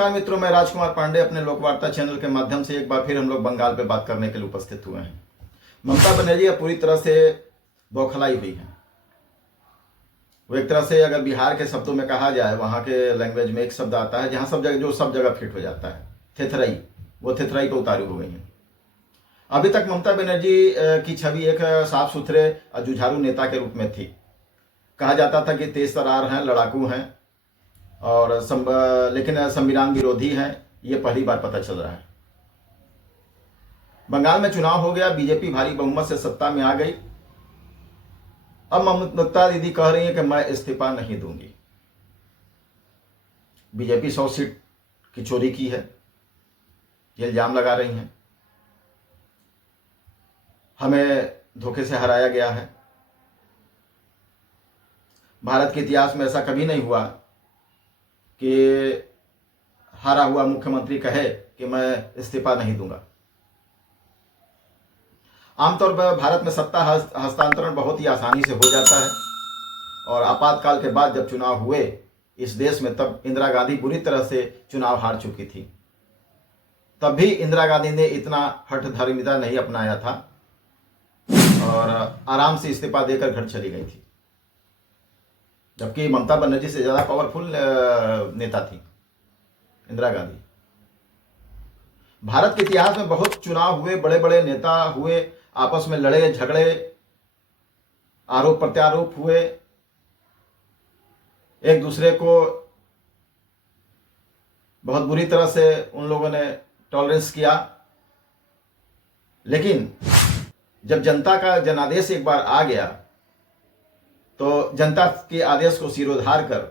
नमस्कार मित्रों, मैं राजकुमार पांडे अपने लोकवार्ता चैनल के माध्यम से एक बार फिर हम लोग बंगाल पे बात करने के लिए उपस्थित हुए हैं। ममता बनर्जी अब पूरी तरह से बौखलाई हुई है। वो एक तरह से अगर बिहार के शब्दों में कहा जाए, वहाँ के लैंग्वेज में एक शब्द आता है जहाँ सब जगह फिट हो जाता है, थेथराई। वो थेथराई को उतारू हो गई है। अभी तक ममता बनर्जी की छवि एक साफ सुथरे जुझारू नेता के रूप में थी। कहा जाता था कि तेज तरार हैं, लड़ाकू हैं और लेकिन संविधान विरोधी हैं। ये पहली बार पता चल रहा है। बंगाल में चुनाव हो गया, बीजेपी भारी बहुमत से सत्ता में आ गई। अब ममता दीदी कह रही हैं कि मैं इस्तीफा नहीं दूंगी। बीजेपी 100 सीट की चोरी की है, ये इल्जाम लगा रही हैं। हमें धोखे से हराया गया है। भारत के इतिहास में ऐसा कभी नहीं हुआ कि हारा हुआ मुख्यमंत्री कहे कि मैं इस्तीफा नहीं दूंगा। आमतौर पर भारत में सत्ता हस्तांतरण बहुत ही आसानी से हो जाता है और आपातकाल के बाद जब चुनाव हुए इस देश में, तब इंदिरा गांधी बुरी तरह से चुनाव हार चुकी थी। तब भी इंदिरा गांधी ने इतना हठधर्मिता नहीं अपनाया था और आराम से इस्तीफा देकर घर चली गई थी, जबकि ममता बनर्जी से ज़्यादा पावरफुल नेता थी इंदिरा गांधी। भारत के इतिहास में बहुत चुनाव हुए, बड़े बड़े नेता हुए, आपस में लड़े झगड़े, आरोप प्रत्यारोप हुए, एक दूसरे को बहुत बुरी तरह से उन लोगों ने टॉलरेंस किया। लेकिन जब जनता का जनादेश एक बार आ गया तो जनता के आदेश को सिरोधार कर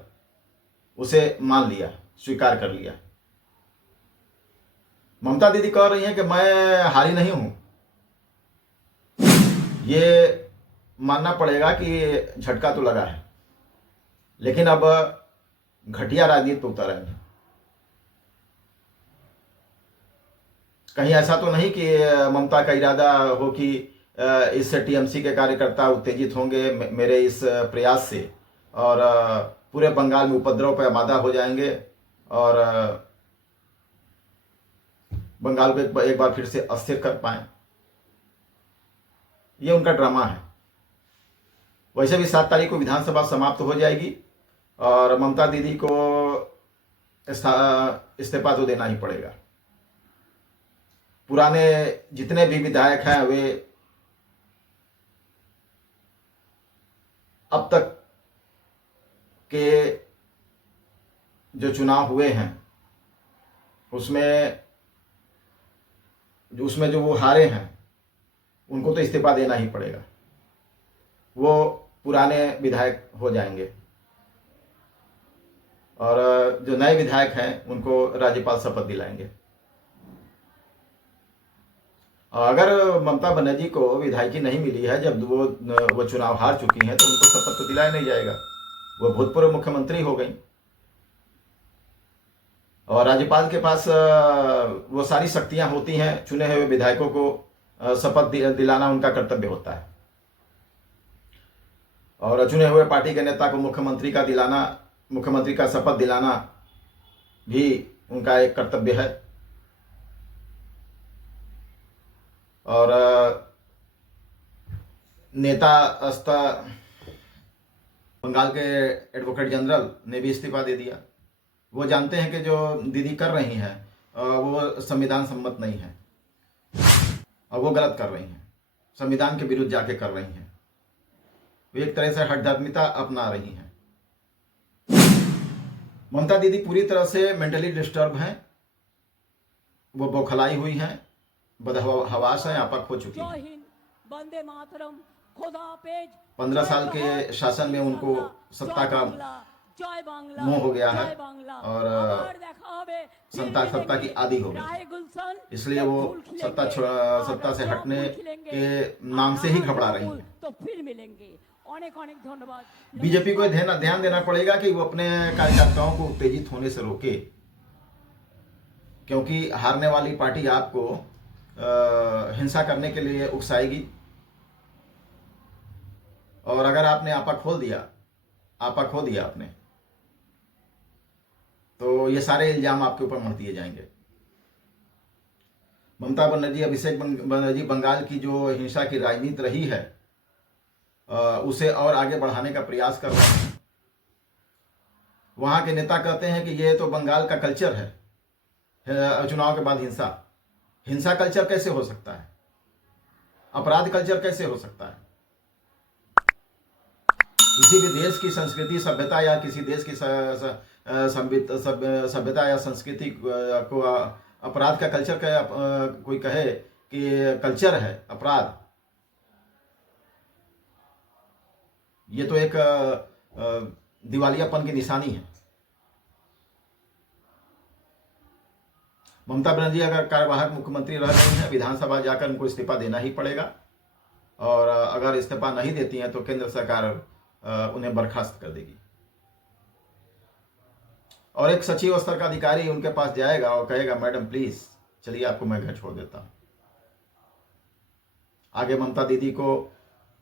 उसे मान लिया, स्वीकार कर लिया। ममता दीदी कह रही हैं कि मैं हारी नहीं हूं। ये मानना पड़ेगा कि झटका तो लगा है, लेकिन अब घटिया राजनीति पर उतर आए हैं। कहीं ऐसा तो नहीं कि ममता का इरादा हो कि इससे टीएमसी के कार्यकर्ता उत्तेजित होंगे मेरे इस प्रयास से और पूरे बंगाल में उपद्रव पर आमादा हो जाएंगे और बंगाल को एक बार फिर से अस्थिर कर पाए। ये उनका ड्रामा है। वैसे भी 7 तारीख को विधानसभा समाप्त हो जाएगी और ममता दीदी को इस्तीफा तो देना ही पड़ेगा। पुराने जितने भी विधायक हैं वे अब तक के जो चुनाव हुए हैं उसमें जो वो हारे हैं उनको तो इस्तीफा देना ही पड़ेगा। वो पुराने विधायक हो जाएंगे और जो नए विधायक हैं उनको राज्यपाल शपथ दिलाएंगे। अगर ममता बनर्जी को विधायकी नहीं मिली है, जब वो चुनाव हार चुकी हैं, तो उनको शपथ तो दिलाया नहीं जाएगा। वो भूतपूर्व मुख्यमंत्री हो गई और राज्यपाल के पास वो सारी शक्तियां होती हैं। चुने हुए विधायकों को शपथ दिलाना उनका कर्तव्य होता है और चुने हुए पार्टी के नेता को मुख्यमंत्री का शपथ दिलाना भी उनका एक कर्तव्य है। और नेता बंगाल के एडवोकेट जनरल ने भी इस्तीफा दे दिया। वो जानते हैं कि जो दीदी कर रही हैं वो संविधान सम्मत नहीं है और वो गलत कर रही हैं, संविधान के विरुद्ध जाके कर रही हैं। वो एक तरह से हठधर्मिता अपना रही हैं। ममता दीदी पूरी तरह से मेंटली डिस्टर्ब हैं। वो बौखलाई हुई हैं, बदहवास हैं, आपा खो चुकी हैं। 15 साल के शासन में उनको सत्ता का मोह हो गया है और सत्ता की आदी हो गई। इसलिए वो सत्ता से हटने के नाम से ही घबरा रही हैं। तो फिर मिलेंगे। अनेक धन्यवाद। बीजेपी को ध्यान देना पड़ेगा कि वो अपने कार्यकर्ताओं को उत्तेजित होने से रोके, क्योंकि हारने वाली पार्टी आपको हिंसा करने के लिए उकसाएगी और अगर आपने आपा खो दिया आपने तो ये सारे इल्जाम आपके ऊपर मढ़ दिए जाएंगे। ममता बनर्जी, अभिषेक बनर्जी बंगाल की जो हिंसा की राजनीति रही है उसे और आगे बढ़ाने का प्रयास कर रहे हैं। वहाँ के नेता कहते हैं कि ये तो बंगाल का कल्चर है, चुनाव के बाद हिंसा कल्चर कैसे हो सकता है, अपराध कल्चर कैसे हो सकता है। किसी भी देश की संस्कृति सभ्यता या किसी देश की सभ्यता या संस्कृति को अपराध का कल्चर का कोई कहे कि कल्चर है अपराध, ये तो एक दिवालियापन की निशानी है। ममता बनर्जी अगर कार्यवाहक मुख्यमंत्री रह रही हैं, विधानसभा जाकर उनको इस्तीफा देना ही पड़ेगा, और अगर इस्तीफा नहीं देती हैं तो केंद्र सरकार उन्हें बर्खास्त कर देगी, और एक सचिव स्तर का अधिकारी उनके पास जाएगा और कहेगा मैडम प्लीज चलिए आपको मैं घर छोड़ देता हूं। आगे ममता दीदी को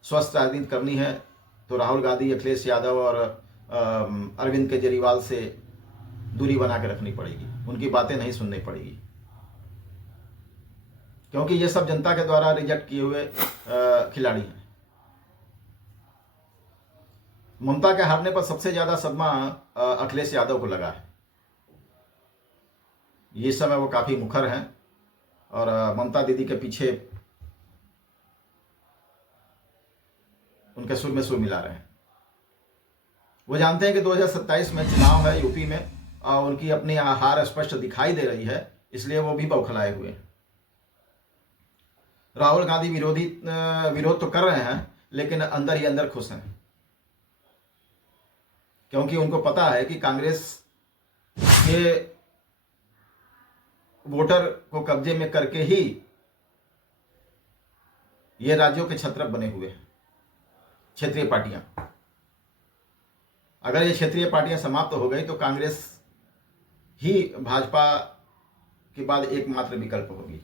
स्वस्थ राजनीति करनी है तो राहुल गांधी, अखिलेश यादव और अरविंद केजरीवाल से दूरी बना के रखनी पड़ेगी, उनकी बातें नहीं सुननी पड़ेगी, क्योंकि ये सब जनता के द्वारा रिजेक्ट किए हुए खिलाड़ी हैं। ममता के हारने पर सबसे ज्यादा सदमा अखिलेश यादव को लगा है। ये समय वो काफी मुखर हैं और ममता दीदी के पीछे उनके सुर में सुर मिला रहे हैं। वो जानते हैं कि 2027 में चुनाव है यूपी में और उनकी अपनी हार स्पष्ट दिखाई दे रही है, इसलिए वो भी बौखलाए हुए हैं। राहुल गांधी विरोध तो कर रहे हैं लेकिन अंदर ही अंदर खुश हैं, क्योंकि उनको पता है कि कांग्रेस के वोटर को कब्जे में करके ही ये राज्यों के छत्रप बने हुए हैं क्षेत्रीय पार्टियां। अगर ये क्षेत्रीय पार्टियां समाप्त हो गई तो कांग्रेस ही भाजपा के बाद एकमात्र विकल्प होगी।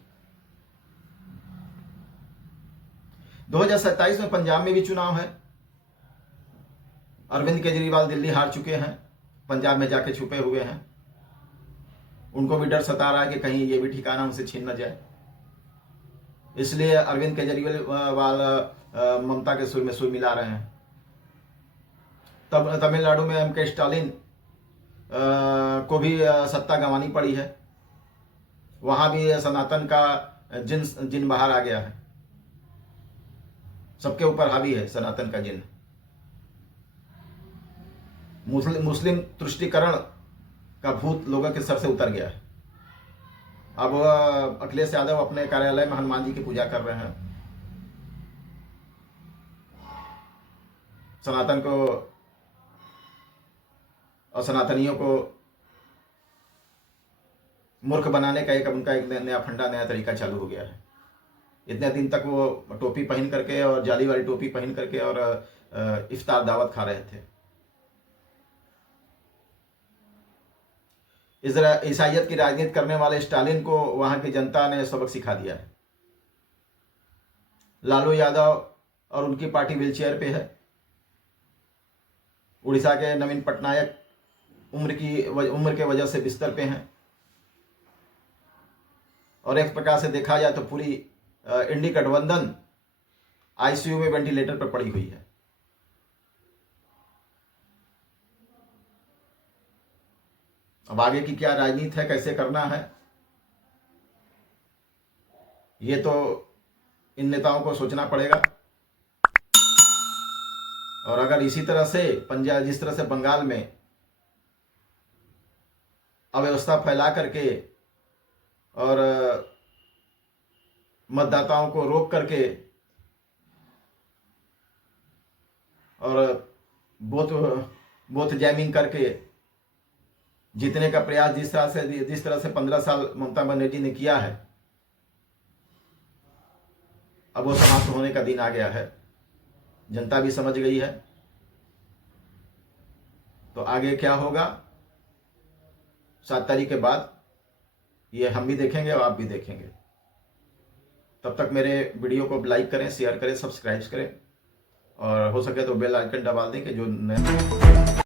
2027 में पंजाब में भी चुनाव है। अरविंद केजरीवाल दिल्ली हार चुके हैं, पंजाब में जाके छुपे हुए हैं। उनको भी डर सता रहा है कि कहीं ये भी ठिकाना उनसे छीन न जाए, इसलिए अरविंद केजरीवाल ममता के सुर में सुर मिला रहे हैं। तब तमिलनाडु में एम.के. स्टालिन को भी सत्ता गंवानी पड़ी है, वहां भी सनातन का जिन बाहर आ गया है, सबके ऊपर हावी है सनातन का जिन। मुस्लिम तुष्टीकरण का भूत लोगों के सर से उतर गया है। अब अखिलेश यादव अपने कार्यालय में हनुमान जी की पूजा कर रहे हैं। सनातन को और सनातनियों को मूर्ख बनाने का उनका एक नया फंडा, नया तरीका चालू हो गया है। इतने दिन तक वो टोपी पहन करके और जाली वाली टोपी पहन करके और इफ्तार दावत खा रहे थे। ईसाइयत की राजनीति करने वाले स्टालिन को वहां की जनता ने सबक सिखा दिया है। लालू यादव और उनकी पार्टी व्हीलचेयर पे है। उड़ीसा के नवीन पटनायक उम्र के वजह से बिस्तर पे हैं, और एक प्रकार से देखा जाए तो पूरी इंडी गठबंधन आईसीयू में वेंटिलेटर पर पड़ी हुई है। अब आगे की क्या राजनीति है, कैसे करना है, ये तो इन नेताओं को सोचना पड़ेगा। और अगर इसी तरह से पंजाब, जिस तरह से बंगाल में अव्यवस्था फैला करके और मतदाताओं को रोक करके और बूथ जैमिंग करके जीतने का प्रयास जिस तरह से 15 साल ममता बनर्जी ने किया है, अब वो समाप्त होने का दिन आ गया है। जनता भी समझ गई है। तो आगे क्या होगा 7 तारीख के बाद, ये हम भी देखेंगे और आप भी देखेंगे। तब तक मेरे वीडियो को लाइक करें, शेयर करें, सब्सक्राइब करें, और हो सके तो बेल आइकन दबा दें कि जो नए